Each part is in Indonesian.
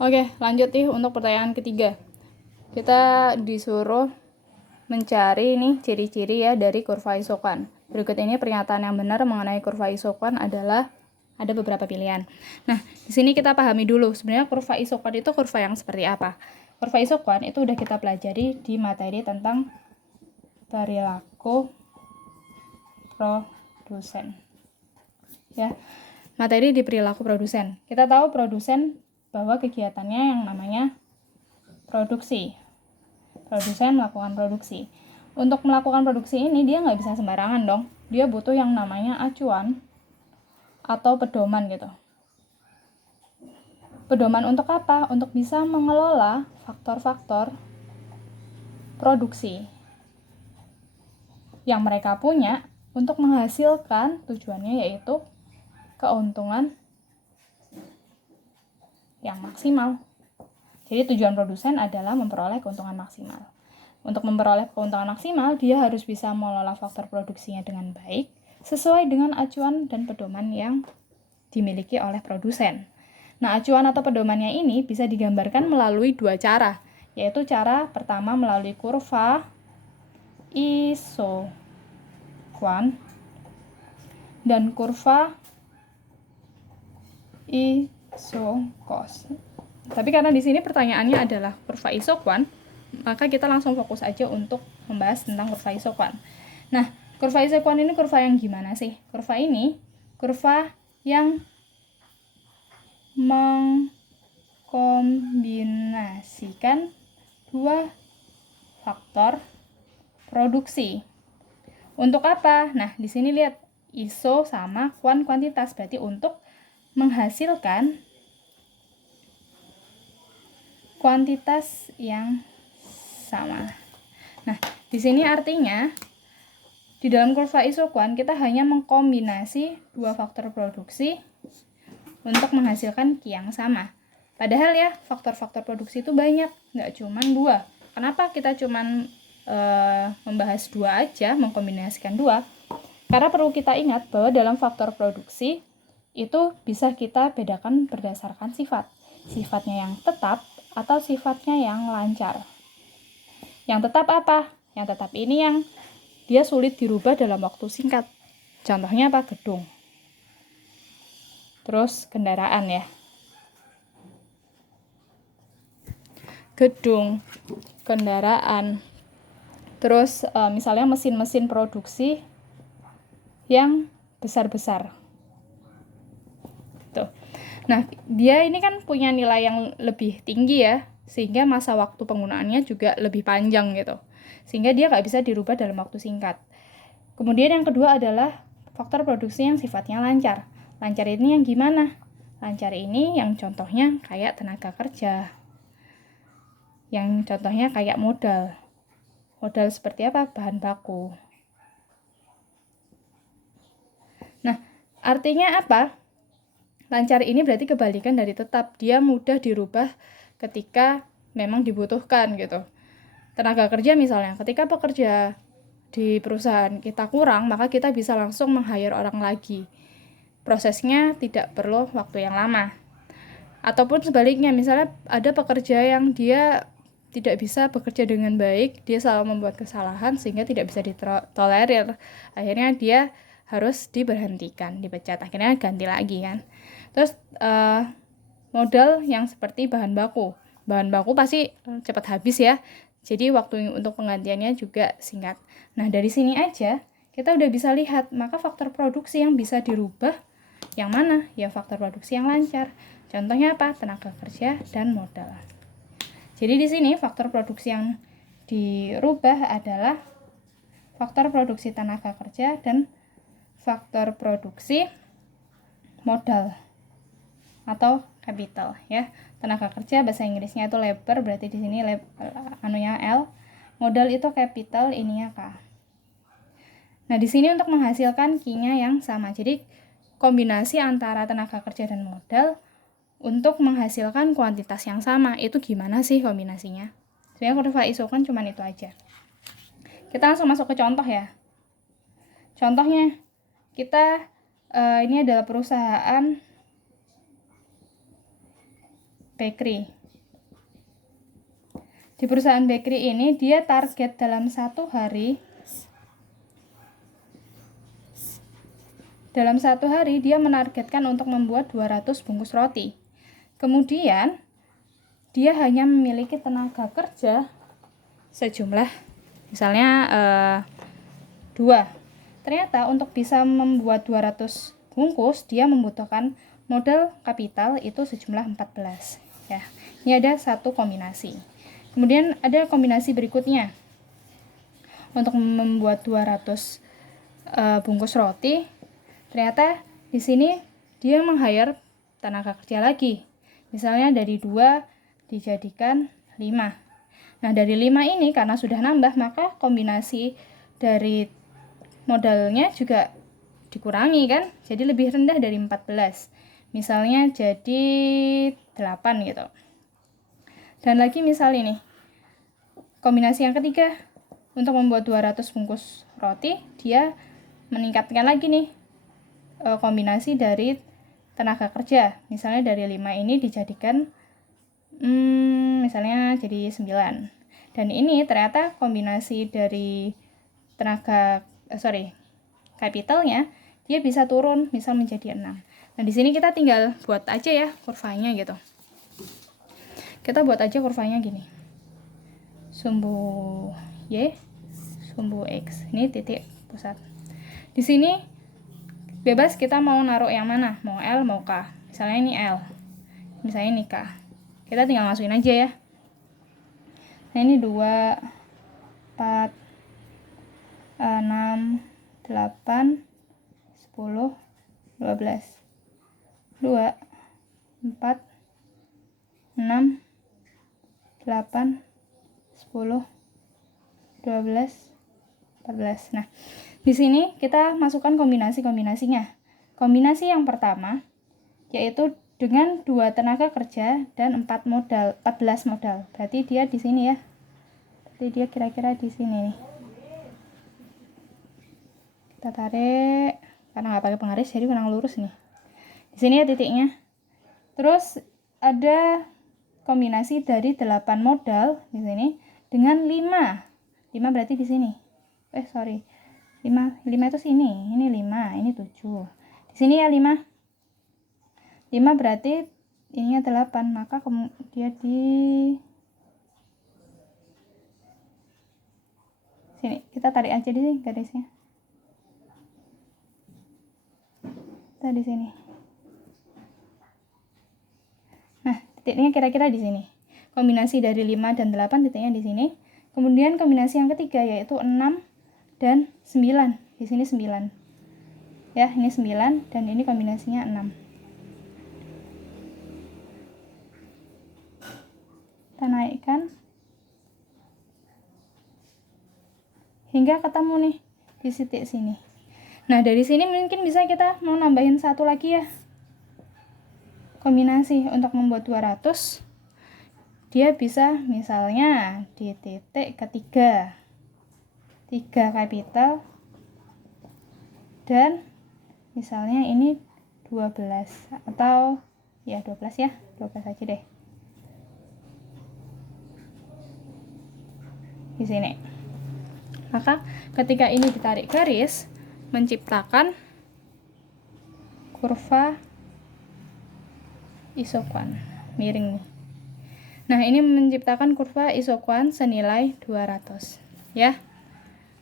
Oke, lanjut nih untuk pertanyaan ketiga. Kita disuruh mencari nih ciri-ciri ya dari kurva isokan. Berikut ini pernyataan yang benar mengenai kurva isokan adalah ada beberapa pilihan. Nah, di sini kita pahami dulu sebenarnya kurva isokan itu kurva yang seperti apa. Kurva isokan itu udah kita pelajari di materi tentang perilaku produsen. Ya. Materi di perilaku produsen. Kita tahu produsen bahwa kegiatannya yang namanya produksi. Produsen melakukan produksi. Untuk melakukan produksi ini dia nggak bisa sembarangan dong. Dia butuh yang namanya acuan atau pedoman gitu. Pedoman untuk apa? Untuk bisa mengelola faktor-faktor produksi yang mereka punya untuk menghasilkan tujuannya yaitu keuntungan yang maksimal. Jadi tujuan produsen adalah memperoleh keuntungan maksimal. Untuk memperoleh keuntungan maksimal, dia harus bisa mengelola faktor produksinya dengan baik, sesuai dengan acuan dan pedoman yang dimiliki oleh produsen. Nah, acuan atau pedomannya ini bisa digambarkan melalui dua cara, yaitu cara pertama melalui kurva isoquant dan kurva isocos. Tapi karena di sini pertanyaannya adalah kurva isoquant, maka kita langsung fokus aja untuk membahas tentang kurva isoquant. Nah, kurva isoquant ini kurva yang gimana sih? Kurva ini kurva yang mengkombinasikan dua faktor produksi. Untuk apa? Nah, di sini lihat iso sama kuantitas, berarti untuk menghasilkan kuantitas yang sama. Nah, di sini artinya di dalam kurva isoquant kita hanya mengkombinasi dua faktor produksi untuk menghasilkan Q yang sama. Padahal ya, faktor-faktor produksi itu banyak, nggak cuma dua. Kenapa kita cuma membahas dua aja, mengkombinasikan dua? Karena perlu kita ingat bahwa dalam faktor produksi itu bisa kita bedakan berdasarkan sifat. Sifatnya yang tetap atau sifatnya yang lancar. Yang tetap apa? Yang tetap ini yang dia sulit dirubah dalam waktu singkat. Contohnya apa? Gedung. Terus kendaraan ya. Gedung, kendaraan. Terus misalnya mesin-mesin produksi yang besar-besar. Tuh. Nah, dia ini kan punya nilai yang lebih tinggi ya, sehingga masa waktu penggunaannya juga lebih panjang gitu. Sehingga dia nggak bisa dirubah dalam waktu singkat. Kemudian yang kedua adalah faktor produksi yang sifatnya lancar. Lancar ini yang gimana? Lancar ini yang contohnya kayak tenaga kerja. Yang contohnya kayak modal. Modal seperti apa? Bahan baku. Nah, artinya apa? Lancar ini berarti kebalikan dari tetap. Dia mudah dirubah ketika memang dibutuhkan gitu. Tenaga kerja misalnya, ketika pekerja di perusahaan kita kurang, maka kita bisa langsung meng-hire orang lagi. Prosesnya tidak perlu waktu yang lama. Ataupun sebaliknya, misalnya ada pekerja yang dia tidak bisa bekerja dengan baik, dia selalu membuat kesalahan sehingga tidak bisa ditolerir. Akhirnya dia harus diberhentikan, dipecat. Akhirnya ganti lagi kan. Terus modal yang seperti bahan baku. Bahan baku pasti cepat habis ya. Jadi waktu untuk penggantiannya juga singkat. Nah, dari sini aja kita udah bisa lihat maka faktor produksi yang bisa dirubah yang mana? Ya faktor produksi yang lancar. Contohnya apa? Tenaga kerja dan modal. Jadi di sini faktor produksi yang dirubah adalah faktor produksi tenaga kerja dan faktor produksi modal atau capital ya. Tenaga kerja bahasa Inggrisnya itu labor, berarti di sini anunya L. Modal itu capital, ininya K. Nah, di sini untuk menghasilkan Q-nya yang sama. Jadi kombinasi antara tenaga kerja dan modal untuk menghasilkan kuantitas yang sama. Itu gimana sih kombinasinya? Sebenarnya kurva isoquant cuma itu aja. Kita langsung masuk ke contoh ya. Contohnya ini adalah perusahaan bakery. Di perusahaan bakery ini dia target dalam satu hari dia menargetkan untuk membuat 200 bungkus roti. Kemudian dia hanya memiliki tenaga kerja sejumlah misalnya 2. Ternyata untuk bisa membuat 200 bungkus dia membutuhkan modal kapital itu sejumlah 14 ya. Ini ada satu kombinasi. Kemudian ada kombinasi berikutnya. Untuk membuat 200 bungkus roti, ternyata di sini dia meng-hire tenaga kerja lagi. Misalnya dari 2 dijadikan 5. Nah, dari 5 ini karena sudah nambah, maka kombinasi dari modalnya juga dikurangi kan, jadi lebih rendah dari 14. Misalnya jadi 8 gitu. Dan lagi misal ini, kombinasi yang ketiga, untuk membuat 200 bungkus roti, dia meningkatkan lagi nih kombinasi dari tenaga kerja. Misalnya dari 5 ini dijadikan misalnya jadi 9. Dan ini ternyata kombinasi dari kapitalnya dia bisa turun misal menjadi 6. Nah, di sini kita tinggal buat aja ya kurvanya gitu. Kita buat aja kurvanya gini. Sumbu Y, sumbu X. Ini titik pusat. Di sini bebas kita mau naruh yang mana, mau L, mau K. Misalnya ini L. Misalnya ini K. Kita tinggal masukin aja ya. Nah, ini 2, 4, 6, 8, 10, 12. 2, 4, 6, 8, 10, 12, 14. Nah, di sini kita masukkan kombinasi-kombinasinya. Kombinasi yang pertama yaitu dengan 2 tenaga kerja dan 14 modal. Berarti dia di sini ya. Berarti dia kira-kira di sini nih. Kita tarik karena nggak pakai penggaris jadi kurang lurus nih. Di sini ya titiknya. Terus ada kombinasi dari 8 modal di sini dengan 5. 5 berarti di sini. 5 itu sini. Ini 5, ini 7. Di sini ya 5. 5 berarti ininya 8, maka dia di sini. Kita tarik aja di sini garisnya. Kita di sini. Nah, titiknya kira-kira di sini. Kombinasi dari 5 dan 8 titiknya di sini. Kemudian kombinasi yang ketiga yaitu 6 dan 9. Di sini 9. Ya, ini 9 dan ini kombinasinya 6. Kita naikkan hingga ketemu nih di titik sini. Nah, dari sini mungkin bisa kita mau nambahin satu lagi ya. Kombinasi untuk membuat 200. Dia bisa misalnya di titik ketiga. 3 kapital dan misalnya ini 12 atau ya 12 ya. 12 aja deh. Di sini. Maka ketika ini ditarik garis menciptakan kurva isokuan miring nih. Nah, ini menciptakan kurva isokuan senilai 200 ya.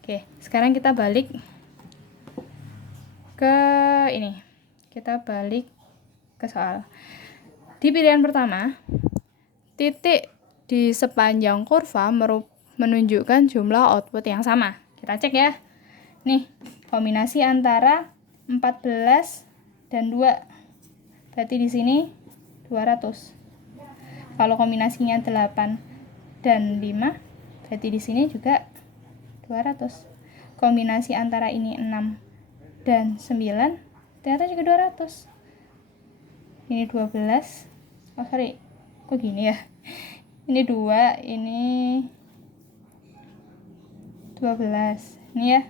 Oke, sekarang kita balik ke ini. Kita balik ke soal. Di pilihan pertama, titik di sepanjang kurva menunjukkan jumlah output yang sama. Kita cek ya. Nih, kombinasi antara 14 dan 2. Berarti di sini 200. Kalau kombinasinya 8 dan 5, berarti di sini juga 200. Kombinasi antara ini 6 dan 9, ternyata juga 200. Ini 12. Oh, sorry. Kok gini ya? Ini 2, ini 12. Ini ya.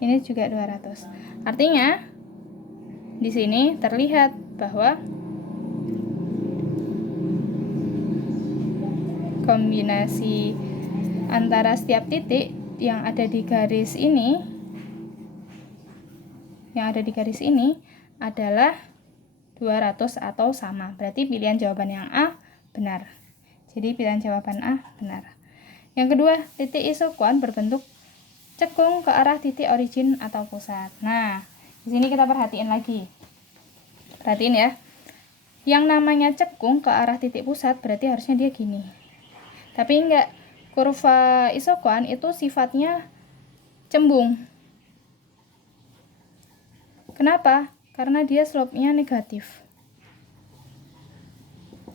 Ini juga 200. Artinya di sini terlihat bahwa kombinasi antara setiap titik yang ada di garis ini, adalah 200 atau sama. Berarti pilihan jawaban yang A benar. Jadi pilihan jawaban A benar. Yang kedua, titik isokuan berbentuk cekung ke arah titik origin atau pusat. Nah, di sini kita perhatiin lagi. Perhatiin ya. Yang namanya cekung ke arah titik pusat berarti harusnya dia gini. Tapi enggak. Kurva isokuan itu sifatnya cembung. Kenapa? Karena dia slope-nya negatif.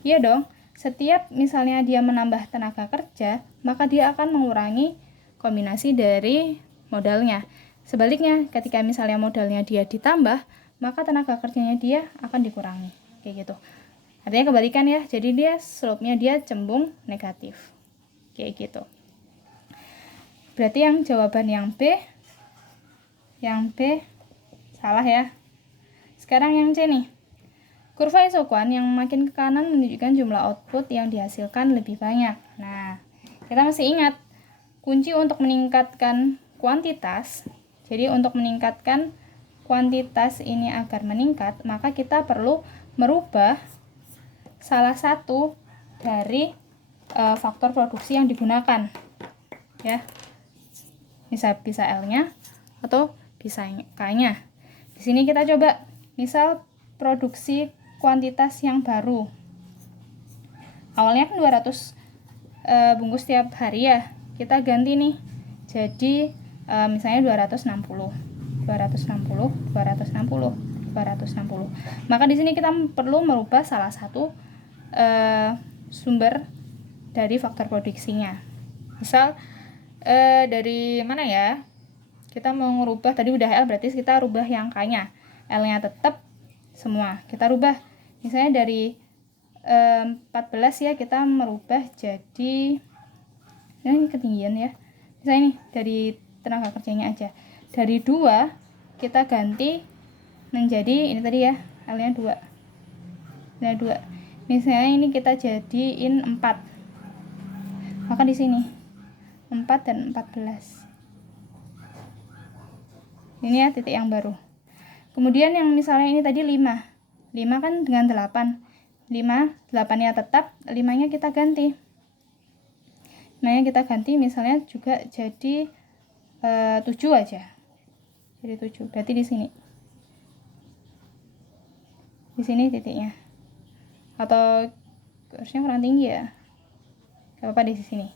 Iya dong. Setiap misalnya dia menambah tenaga kerja, maka dia akan mengurangi kombinasi dari modalnya. Sebaliknya, ketika misalnya modalnya dia ditambah, maka tenaga kerjanya dia akan dikurangi. Kayak gitu. Artinya kebalikan ya. Jadi dia slope-nya dia cembung negatif. Kayak gitu. Berarti yang jawaban yang B salah ya. Sekarang yang C nih. Kurva isokuan yang makin ke kanan menunjukkan jumlah output yang dihasilkan lebih banyak. Nah, kita masih ingat kunci untuk meningkatkan kuantitas. Jadi untuk meningkatkan kuantitas ini agar meningkat, maka kita perlu merubah salah satu dari faktor produksi yang digunakan. Ya. Bisa L-nya atau bisa K-nya. Di sini kita coba misal produksi kuantitas yang baru. Awalnya kan 200 bungkus tiap hari ya. Kita ganti nih. Jadi misalnya 260. Maka di sini kita perlu merubah salah satu sumber dari faktor produksinya. Misal dari mana ya? Kita mau ngerubah, tadi udah L, berarti kita rubah yang K-nya. L-nya tetap semua. Kita rubah misalnya dari 14 ya, kita merubah jadi ini ketinggian ya. Misalnya ini dari tenaga kerjanya aja. Dari 2 kita ganti menjadi ini tadi ya, L-nya 2. L-nya 2. Misalnya ini kita jadiin 4. Maka di sini 4 dan 14. Ini ya titik yang baru. Kemudian yang misalnya ini tadi 5 kan dengan 8. 8-nya tetap, 5-nya kita ganti. 5-nya kita ganti misalnya juga jadi 7 aja. Jadi 7. Berarti di sini. Di sini titiknya. Atau harusnya kurang tinggi ya. Gak apa-apa di sini.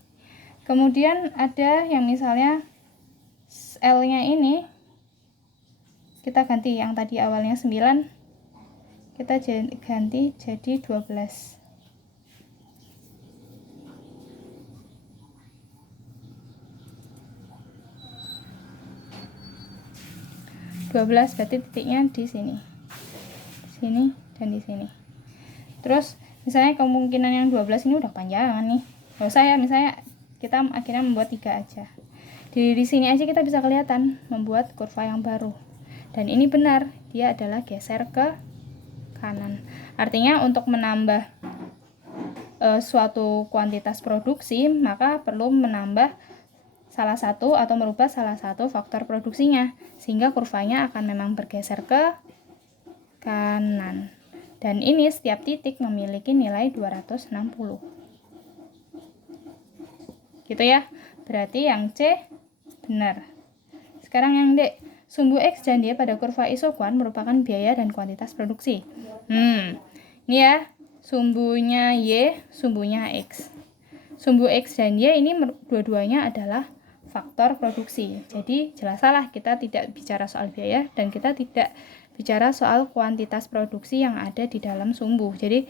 Kemudian ada yang misalnya L-nya ini kita ganti, yang tadi awalnya 9 kita ganti jadi 12. 12 berarti titiknya di sini. Di sini dan di sini. Terus misalnya kemungkinan yang 12 ini udah panjangan nih. Gak usah ya, misalnya kita akhirnya membuat 3 aja. Di sini aja kita bisa kelihatan membuat kurva yang baru. Dan ini benar, dia adalah geser ke kanan. Artinya untuk menambah suatu kuantitas produksi, maka perlu menambah salah satu atau merubah salah satu faktor produksinya, sehingga kurvanya akan memang bergeser ke kanan. Dan ini setiap titik memiliki nilai 260. Gitu ya. Berarti yang C benar. Sekarang yang D. Sumbu X dan Y pada kurva isokuan merupakan biaya dan kuantitas produksi. Ini ya, sumbunya Y, sumbunya X. Sumbu X dan Y ini dua-duanya adalah faktor produksi. Jadi jelas salah, kita tidak bicara soal biaya dan kita tidak bicara soal kuantitas produksi yang ada di dalam sumbu. Jadi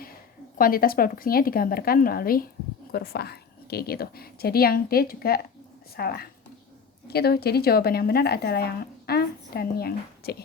kuantitas produksinya digambarkan melalui kurva. Kayak gitu. Jadi yang D juga salah. Gitu. Jadi jawaban yang benar adalah yang A dan yang C.